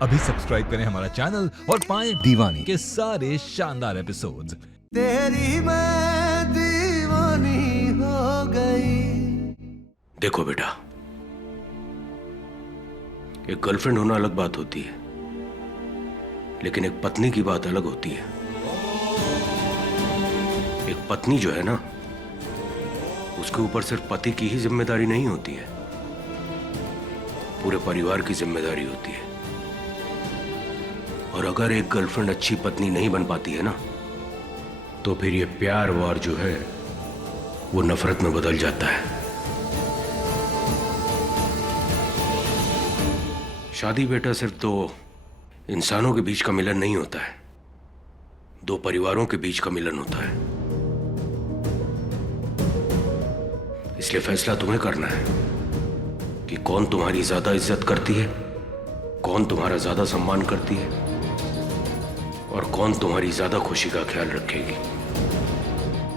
अभी सब्सक्राइब करें हमारा चैनल और पाएं दीवानी के सारे शानदार एपिसोड्स। तेरी मैं दीवानी हो गई। देखो बेटा, एक गर्लफ्रेंड होना अलग बात होती है, लेकिन एक पत्नी की बात अलग होती है। एक पत्नी जो है ना, उसके ऊपर सिर्फ पति की ही जिम्मेदारी नहीं होती है, पूरे परिवार की जिम्मेदारी होती है। और अगर एक गर्लफ्रेंड अच्छी पत्नी नहीं बन पाती है ना, तो फिर ये प्यार वार जो है वो नफरत में बदल जाता है। शादी बेटा सिर्फ दो इंसानों के बीच का मिलन नहीं होता है, दो परिवारों के बीच का मिलन होता है। इसलिए फैसला तुम्हें करना है कि कौन तुम्हारी ज्यादा इज्जत करती है, कौन तुम्हारा ज्यादा सम्मान करती है, और कौन तुम्हारी ज्यादा खुशी का ख्याल रखेगी।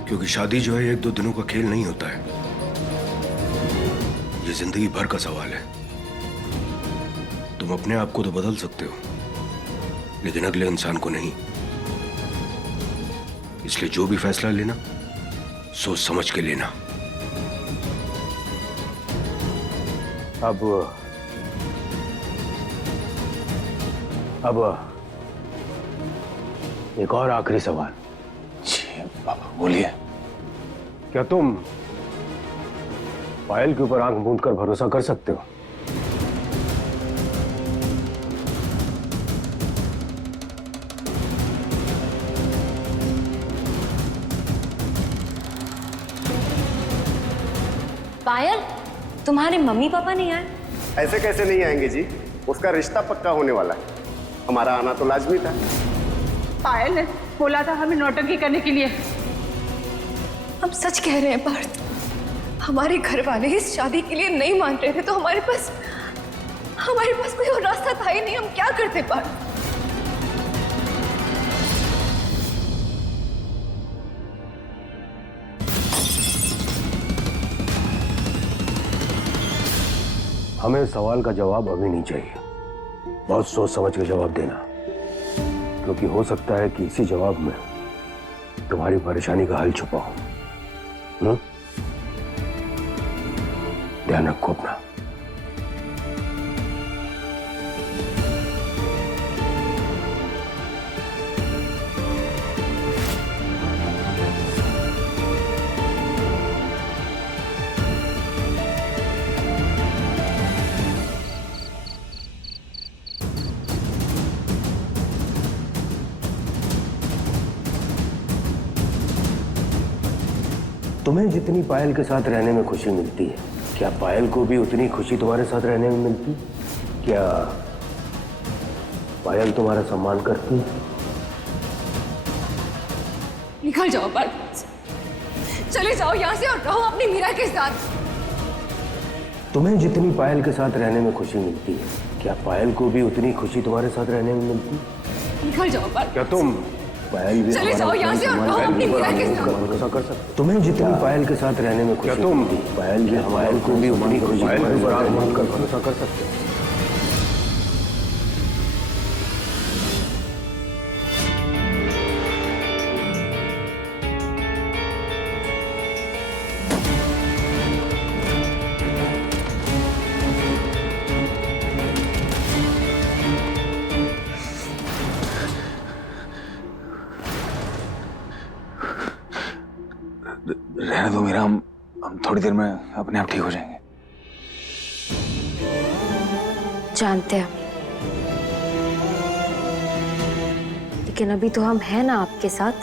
क्योंकि शादी जो है एक दो दिनों का खेल नहीं होता है, ये जिंदगी भर का सवाल है। तुम अपने आप को तो बदल सकते हो, लेकिन अगले इंसान को नहीं। इसलिए जो भी फैसला लेना, सोच समझ के लेना। अब एक और आखिरी सवाल। जी बाबा बोलिए। क्या तुम पायल के ऊपर आंख मूंद कर भरोसा कर सकते हो? पायल, तुम्हारे मम्मी पापा नहीं आए? ऐसे कैसे नहीं आएंगे जी, उसका रिश्ता पक्का होने वाला है, हमारा आना तो लाजमी था। पायल ने बोला था हमें नौटंकी करने के लिए। हम सच कह रहे हैं पार्थ, हमारे घर वाले इस शादी के लिए नहीं मान रहे थे, तो हमारे पास कोई और रास्ता था ही नहीं। हम क्या करते पार्थ? हमें सवाल का जवाब अभी नहीं चाहिए, बहुत सोच समझ के जवाब देना, क्योंकि हो सकता है कि इसी जवाब में तुम्हारी परेशानी का हल छुपा हो। ध्यान रखो अपना। तुम्हें जितनी पायल के साथ रहने में खुशी मिलती है, क्या पायल को भी उतनी खुशी तुम्हारे साथ रहने में मिलती? क्या पायल तुम्हारा सम्मान करती है? निकल जाओ पार्थ, चले जाओ यहाँ से और रहो अपनी मीरा के साथ। तुम्हें जितनी पायल के साथ रहने में खुशी मिलती है, क्या पायल को भी उतनी खुशी तुम्हारे साथ रहने में मिलती? निकल जाओ पार्थ। क्या तुम पायल भी चले जाओ यहाँ से और रहो अपनी मीरा के साथ। भरोसा कर सकते? तुम्हें जितनी पायल के साथ रहने में खुशी मिलती है, पायल को भी उतनी खुशी तुम्हारे साथ रहने में भरोसा कर सकते हो? रहने दो मीरा, हम थोड़ी देर में अपने आप ठीक हो जाएंगे। जानते हैं, लेकिन अभी तो हम हैं ना आपके साथ।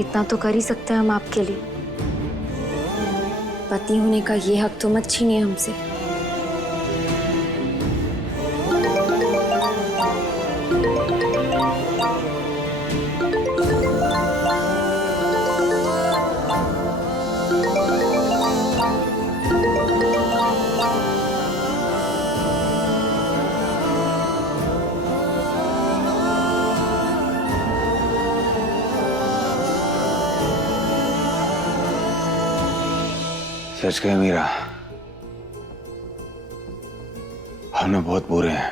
इतना तो कर ही सकते हैं हम आपके लिए। पति होने का ये हक तो मत छीनिए हमसे। सच कहे मीरा, हम ना बहुत बुरे हैं।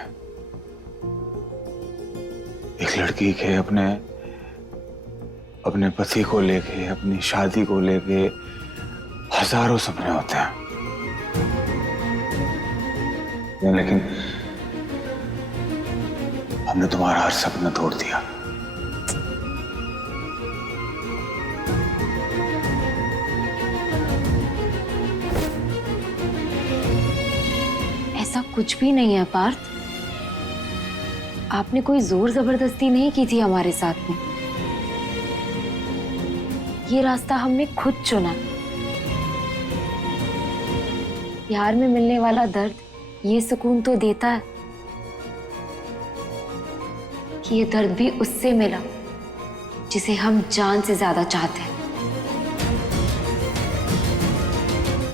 एक लड़की के अपने पति को लेके, अपनी शादी को लेके हजारों सपने होते हैं, लेकिन हमने तुम्हारा हर सपना तोड़ दिया। ऐसा कुछ भी नहीं है पार्थ। आपने कोई जोर जबरदस्ती नहीं की थी हमारे साथ में। ये रास्ता हमने खुद चुना। प्यार में मिलने वाला दर्द ये सुकून तो देता है कि ये दर्द भी उससे मिला जिसे हम जान से ज्यादा चाहते हैं।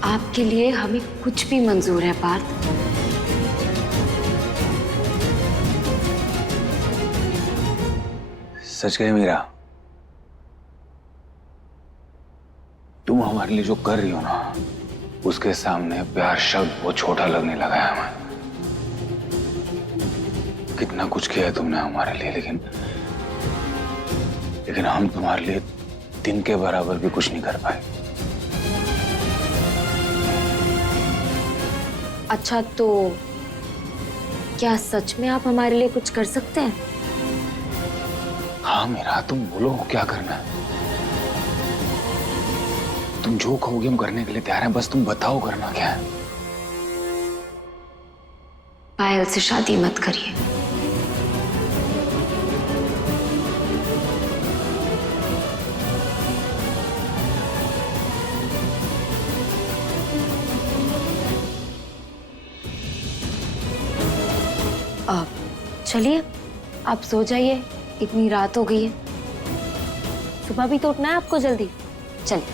आपके लिए हमें कुछ भी मंजूर है पार्थ। सच कहे मीरा, तुम हमारे लिए जो कर रही हो ना, उसके सामने प्यार शब्द बहुत छोटा लगने लगा है हमें। कितना कुछ किया है तुमने हमारे लिए, लेकिन हम तुम्हारे लिए दिन के बराबर भी कुछ नहीं कर पाए। अच्छा, तो क्या सच में आप हमारे लिए कुछ कर सकते हैं? हाँ मीरा, तुम बोलो क्या करना है। तुम जो कहोगे हम करने के लिए तैयार हैं, बस तुम बताओ करना क्या है। पायल से शादी मत करिए। अब चलिए, आप सो जाइए, इतनी रात हो गई है। सुबह भी तो उठना है आपको जल्दी। चलिए।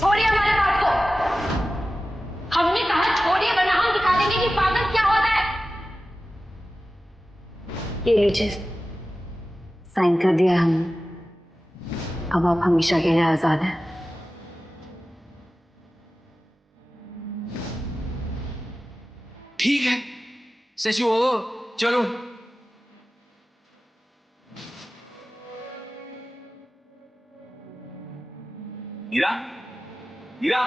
छोड़िए हमारे बात को। हमने कहा छोड़िए, वरना हम दिखा देंगे कि पागल क्या होता है। ये लीजिए, साइन कर दिया हमने। अब आप हमेशा के लिए आजाद हैं। ठीक है शशि, वो चलो। मीरा, मीरा,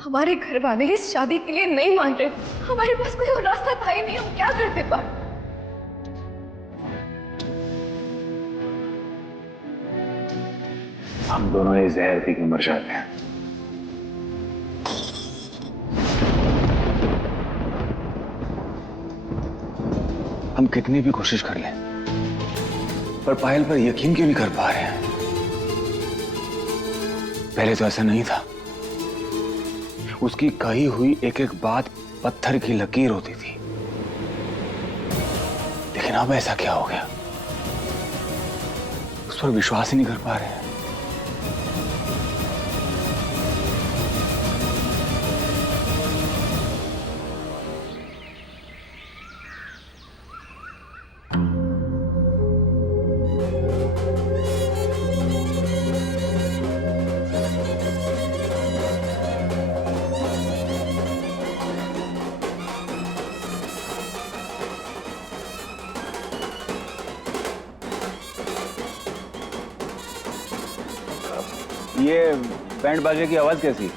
हमारे घर वाले इस शादी के लिए नहीं मान रहे। हमारे पास कोई और रास्ता था ही नहीं, हम क्या करते पार्थ? हम दोनों ये जहर पी के मर जाते हैं। हम कितनी भी कोशिश कर लें, पर पायल पर यकीन क्यों नहीं कर पा रहे हैं? पहले तो ऐसा नहीं था। उसकी कही हुई एक एक बात पत्थर की लकीर होती थी, लेकिन अब ऐसा क्या हो गया? उस पर विश्वास ही नहीं कर पा रहे हैं। ये बैंड बाजे की आवाज कैसी?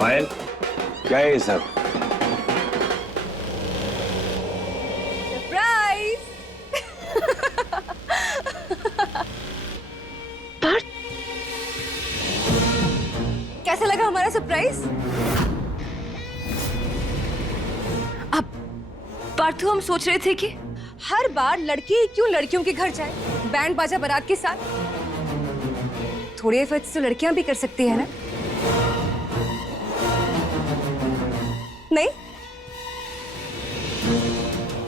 पायल, क्या है ये सब? सरप्राइज। पार्थ, कैसा लगा हमारा सरप्राइज? अब पार्थू, हम सोच रहे थे कि हर बार लड़के क्यों लड़कियों के घर जाए बैंड बाजा बारात के साथ। थोड़े एफर्ट्स तो लड़कियां भी कर सकती है ना? नहीं?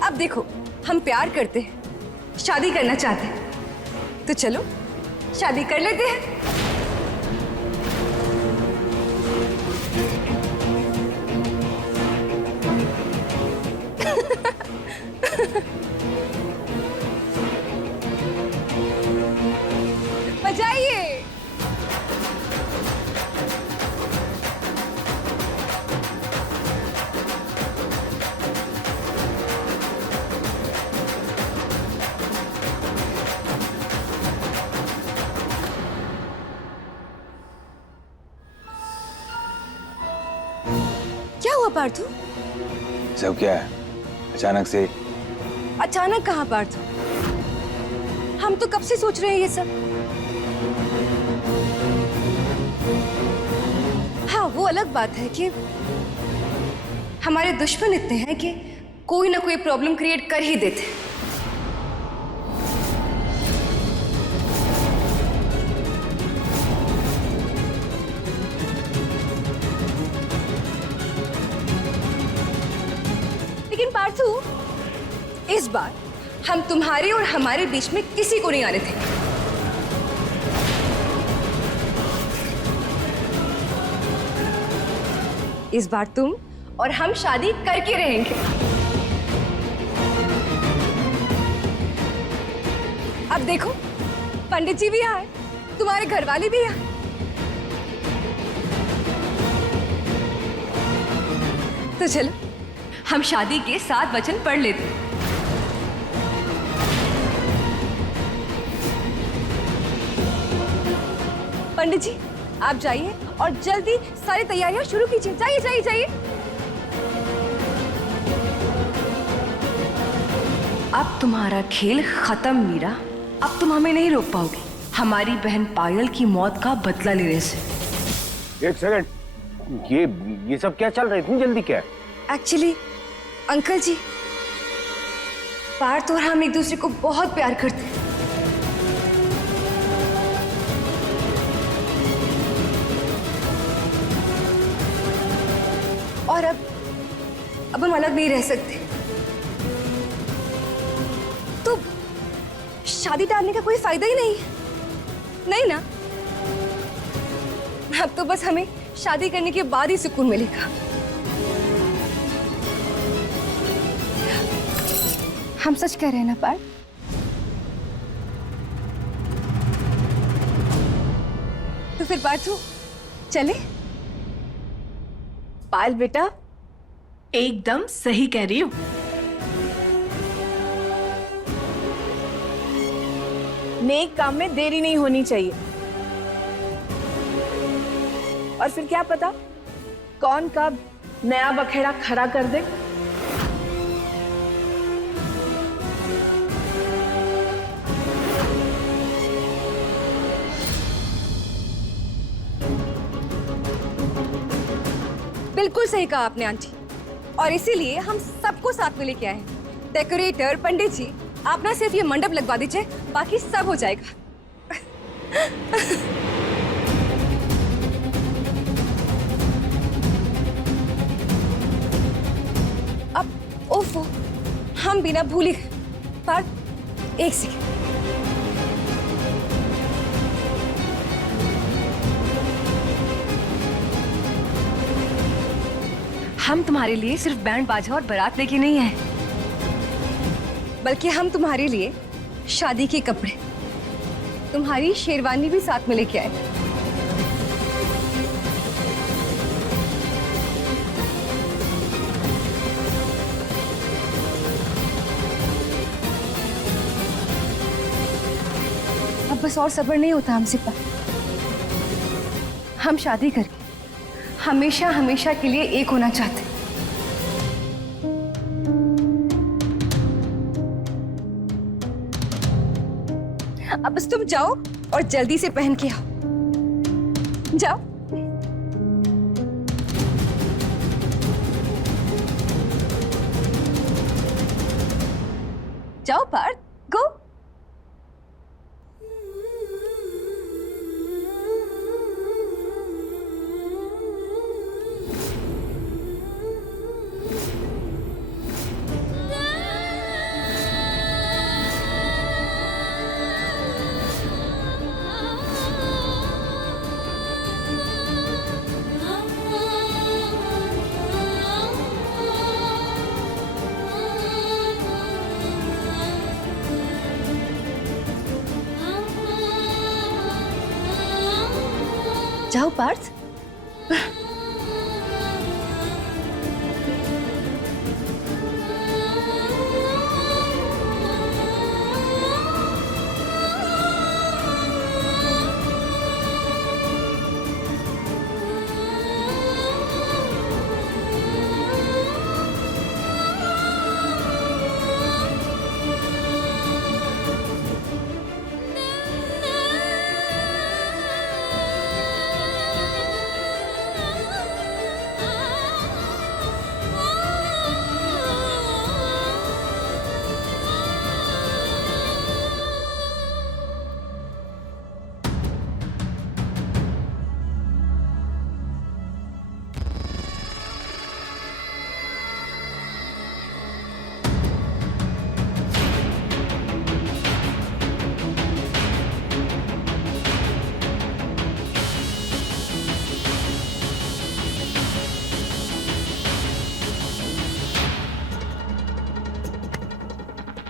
अब देखो, हम प्यार करते हैं, शादी करना चाहते हैं, तो चलो शादी कर लेते हैं। बजाइए। क्या हुआ पार्थू? सब क्या है? अचानक से? अचानक कहाँ पार्थू? हम तो कब से सोच रहे हैं ये सब। हाँ, वो अलग बात है कि हमारे दुश्मन इतने हैं कि कोई ना कोई प्रॉब्लम क्रिएट कर ही देते हैं। लेकिन पार्थू, इस बार हम तुम्हारे और हमारे बीच में किसी को नहीं आने थे। इस बार तुम और हम शादी करके रहेंगे। अब देखो, पंडित जी भी आए, तुम्हारे घर वाले भी आए। तो चलो हम शादी के 7 वचन पढ़ लेते हैं। पंडित जी, आप जाइए और जल्दी सारी तैयारियां शुरू कीजिए। जाइए जाइए जाइए। अब तुम्हारा खेल खत्म मीरा। अब तुम हमें नहीं रोक पाओगी हमारी बहन पायल की मौत का बदला लेने से। एक सेकंड, ये सब क्या चल रहा है? इतनी जल्दी क्या है? एक्चुअली अंकल जी, पार्थ और हम एक दूसरे को बहुत प्यार करते हैं। और अब हम अलग नहीं रह सकते। तो शादी टालने का कोई फायदा ही नहीं है, नहीं ना? अब तो बस हमें शादी करने के बाद ही सुकून मिलेगा। हम सच कह रहे हैं ना पार्थ? तो फिर पार्थू चले? पायल बेटा, एकदम सही कह रही हो। नेक काम में देरी नहीं होनी चाहिए। और फिर क्या पता कौन कब नया बखेड़ा खड़ा कर दे। बिल्कुल सही कहा आपने आंटी, और इसीलिए हम सबको साथ में लेके आए हैं। डेकोरेटर, पंडित जी, आप ना सिर्फ ये मंडप लगवा दीजिए, बाकी सब हो जाएगा। अब ओफो, हम बिना भूल ही गए। पार्थ, एक सेकेंड। हम तुम्हारे लिए सिर्फ बैंड बाजा और बारात लेके नहीं आए, बल्कि हम तुम्हारे लिए शादी के कपड़े, तुम्हारी शेरवानी भी साथ में लेके आए। अब बस और सब्र नहीं होता हमसे पर। हम शादी करके हमेशा हमेशा के लिए एक होना चाहते। अब बस तुम जाओ और जल्दी से पहन के आओ। जाओ। जाओ पार्थ, गो। जाओ पार्थ।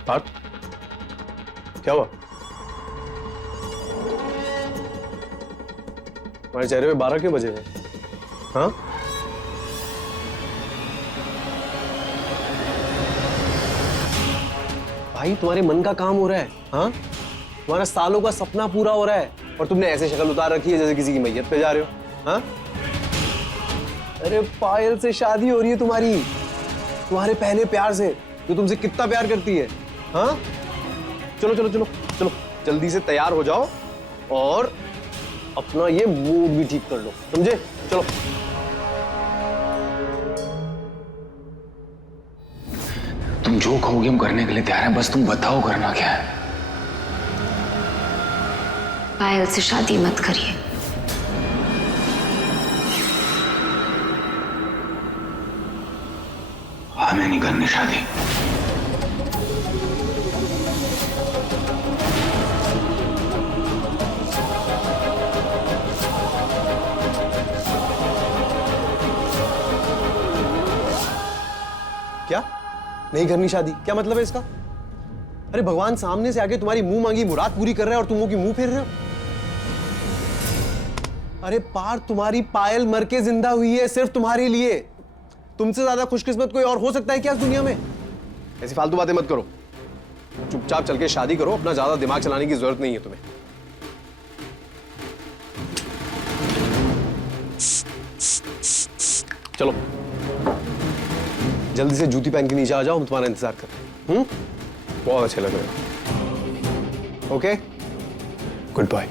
पार्थ, क्या हुआ? तुम्हारे चेहरे पे 12 क्यों बजे हैं? हाँ? भाई तुम्हारे मन का काम हो रहा है, हाँ? तुम्हारा सालों का सपना पूरा हो रहा है और तुमने ऐसे शक्ल उतार रखी है जैसे किसी की मैयत पे जा रहे हो, हाँ? अरे पायल से शादी हो रही है तुम्हारी, तुम्हारे पहले प्यार से, जो तुमसे कितना प्यार करती है, हाँ? चलो चलो चलो चलो जल्दी से तैयार हो जाओ और अपना ये मूड भी ठीक कर लो, समझे? चलो। तुम जो कहोगे हम करने के लिए तैयार हैं, बस तुम बताओ करना क्या है। पायल से शादी मत करिए। हमें नहीं करनी शादी। क्या? नहीं करनी शादी? क्या मतलब है इसका? अरे भगवान सामने से आके तुम्हारी मुंह मांगी मुराद पूरी कर रहा है और तुम वो की मुंह फेर रहे हो? अरे पार्थ, तुम्हारी पायल मर के जिंदा हुई है सिर्फ तुम्हारे लिए। तुमसे ज्यादा खुशकिस्मत कोई और हो सकता है क्या इस दुनिया में? ऐसी फालतू बातें मत करो, चुपचाप चल के शादी करो, अपना ज्यादा दिमाग चलाने की जरूरत नहीं है तुम्हें। चलो जल्दी से जूती पहन के नीचे आ जाओ, हम तुम्हारा इंतजार कर रहे हैं। बहुत अच्छे लग रहे हो। Okay, good bye.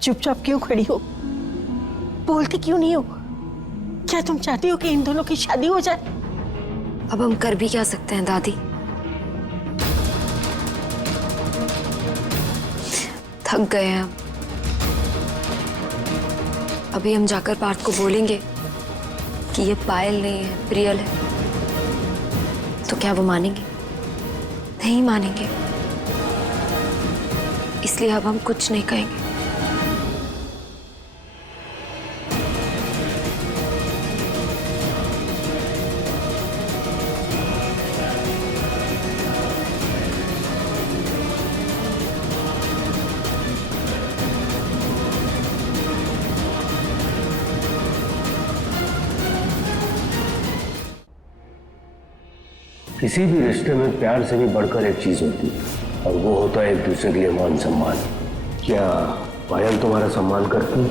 चुपचाप क्यों खड़ी हो? बोलती क्यों नहीं हो? क्या तुम चाहती हो कि इन दोनों की शादी हो जाए? अब हम कर भी क्या सकते हैं दादी? थक गए हैं हम। अभी हम जाकर पार्थ को बोलेंगे कि ये पायल नहीं है, प्रियल है, तो क्या वो मानेंगे? नहीं मानेंगे। इसलिए अब हम कुछ नहीं कहेंगे। किसी भी रिश्ते में प्यार से भी बढ़कर एक चीज होती है और वो होता है एक दूसरे के लिए मान सम्मान। क्या पायल तुम्हारा सम्मान करती है?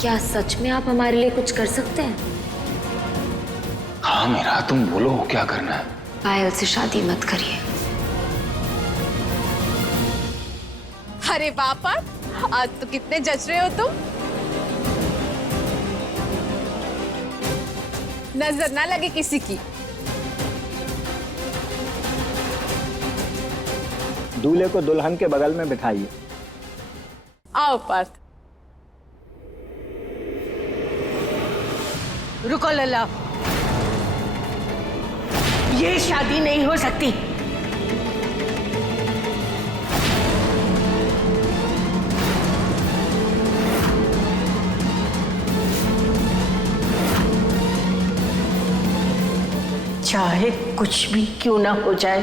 क्या सच में आप हमारे लिए कुछ कर सकते हैं? हाँ मीरा, तुम बोलो क्या करना है। पायल से शादी मत करिए। अरे वाह पार्थ, आज तो कितने जच रहे हो तुम। नजर ना लगे किसी की। दूल्हे को दुल्हन के बगल में बिठाइए। आओ पार्थ। रुको लला, ये शादी नहीं हो सकती। चाहे कुछ भी क्यों ना हो जाए,